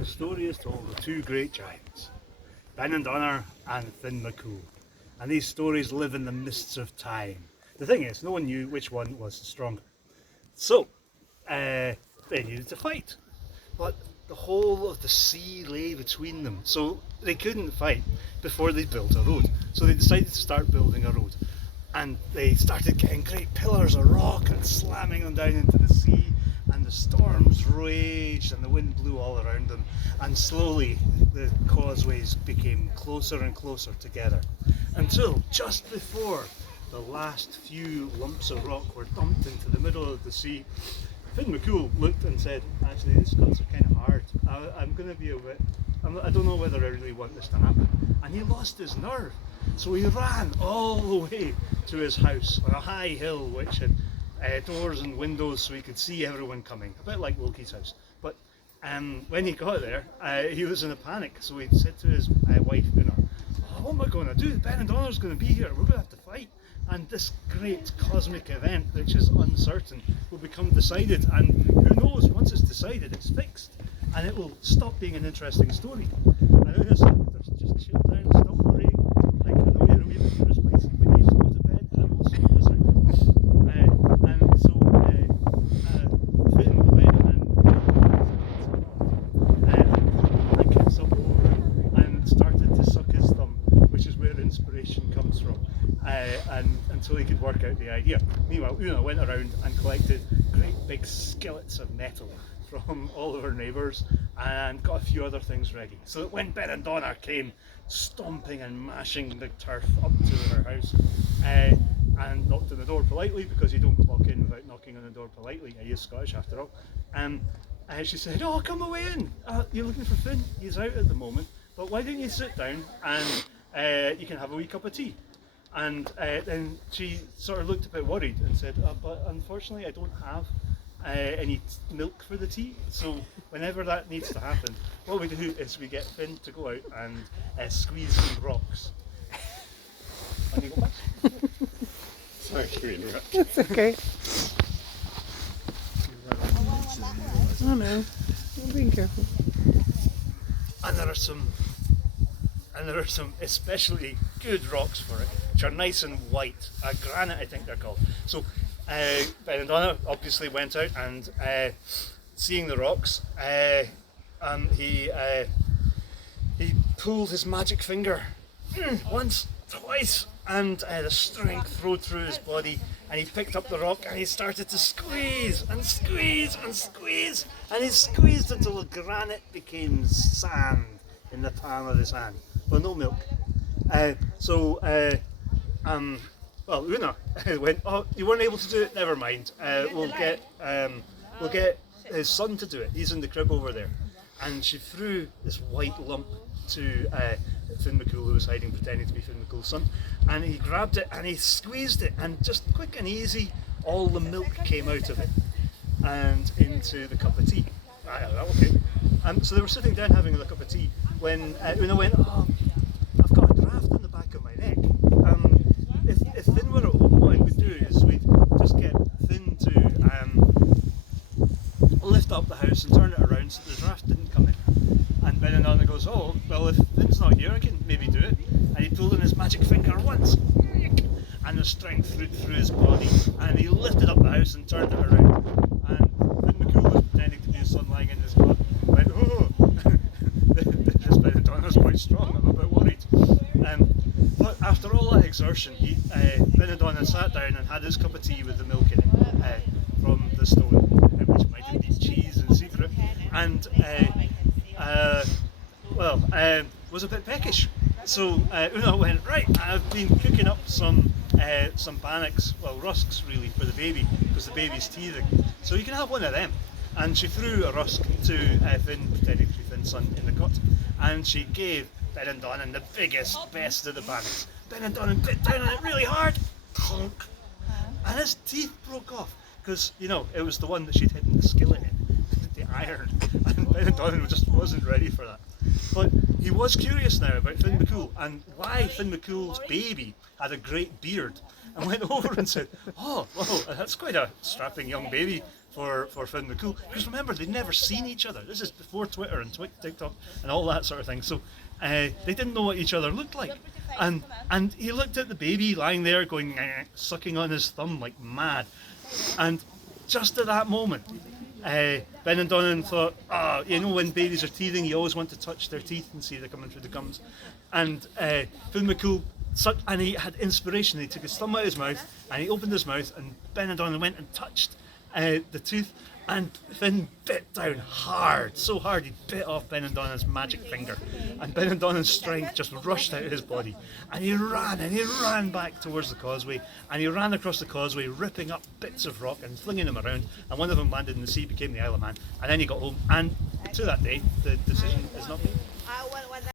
a story is told of two great giants, Ben and Donner and Finn McCool. And these stories live in the mists of time. The thing is, no one knew which one was the stronger. So, they needed to fight. But the whole of the sea lay between them, so they couldn't fight before they built a road. So they decided to start building a road. And they started getting great pillars of rock and slamming them down into the sea, and the storms raged and the wind blew all around them, and slowly the causeways became closer and closer together, until just before the last few lumps of rock were dumped into the middle of the sea, Finn McCool looked and said, actually these cuts are kind of hard, I'm going to be a bit, I don't know whether I really want this to happen. And he lost his nerve. So he ran all the way to his house on a high hill which had doors and windows so he could see everyone coming, a bit like Loki's house. But when he got there, he was in a panic, so he said to his wife, oh, what am I going to do? Ben and Donner's going to be here, we're going to have to fight. And this great cosmic event, which is uncertain, will become decided, and who knows, once it's decided, it's fixed, and it will stop being an interesting story. And Una said, just chill down, stop worrying. Like, I know you're a wee bit too spicy, but you just go to bed and we'll sort this out. And so Finn went and gets up over and started to suck his thumb, which is where inspiration comes from. And until he could work out the idea. Meanwhile, Una went around and collected great big skillets of metal from all of her neighbours and got a few other things ready, so that when Ben and Donner came stomping and mashing the turf up to her house and knocked on the door politely, because you don't walk in without knocking on the door politely, he is Scottish after all, she said, oh, come away in, you're looking for Finn, he's out at the moment, but why don't you sit down and you can have a wee cup of tea. And then she sort of looked a bit worried and said, but unfortunately I don't have any milk for the tea, so whenever that needs to happen, what we do is we get Finn to go out and squeeze some rocks. And you go back. Sorry to interrupt. It's okay. Oh no, I'm being careful. And there are some especially good rocks for it, which are nice and white, granite I think they're called. So Ben and Donna obviously went out and seeing the rocks, he pulled his magic finger once, twice, and the strength flowed through his body, and he picked up the rock and he started to squeeze and squeeze and squeeze, and he squeezed until the granite became sand in the palm of his hand. Well, no milk. Well, Una went, oh, you weren't able to do it, never mind. We'll get his son to do it. He's in the crib over there. And she threw this white lump to Finn McCool, who was hiding, pretending to be Finn McCool's son. And he grabbed it and he squeezed it, and just quick and easy, all the milk came out of it and into the cup of tea. Okay. So they were sitting down having a cup of tea when Una went, oh, I've got a draft in the back of my neck. If Finn were at home, what I would do is we'd just get Finn to lift up the house and turn it around so the draft didn't come in. And Ben and Anna goes, oh, well, if Finn's not here, I can maybe do it. And he pulled in his magic finger once, and the strength flew through his body, and he lifted up the house and turned it around. And Finn McCool was pretending to be his son lying in his cot, went, oh, this Ben and Donna's quite strong, I'm a bit worried. But after all that exertion, Ben and Donna sat down and had his cup of tea with the milk in it from the stone, which might have been cheese in secret, and was a bit peckish. So Una went, right, I've been cooking up some bannocks, well, rusks really, for the baby, because the baby's teething, so you can have one of them. And she threw a rusk to Finn, pretending to be Finn's son, in the cot, and she gave Ben and Donna the biggest, best of the bannocks. Ben and Donna bit down on it really hard, clunk, and his teeth broke off, because, it was the one that she'd hidden the skillet in, the iron, and Ben and Donna just wasn't ready for that. But he was curious now about Finn McCool, and why Finn McCool's baby had a great beard, and went over and said, oh, well, that's quite a strapping young baby. for Finn McCool, because remember, they'd never seen each other. This is before Twitter and TikTok and all that sort of thing. So they didn't know what each other looked like. And he looked at the baby lying there going, sucking on his thumb like mad. And just at that moment, Ben and Donnan thought, when babies are teething, you always want to touch their teeth and see they're coming through the gums. And Finn McCool sucked, and he had inspiration. He took his thumb out of his mouth, and he opened his mouth, and Ben and Donnan went and touched the tooth, and Finn bit down hard, so hard he bit off Ben and Donnan's magic finger, and Ben and Donnan's strength just rushed out of his body, and he ran back towards the causeway, and he ran across the causeway, ripping up bits of rock and flinging them around, and one of them landed in the sea, became the Isle of Man, and then he got home, and to that day the decision is not made.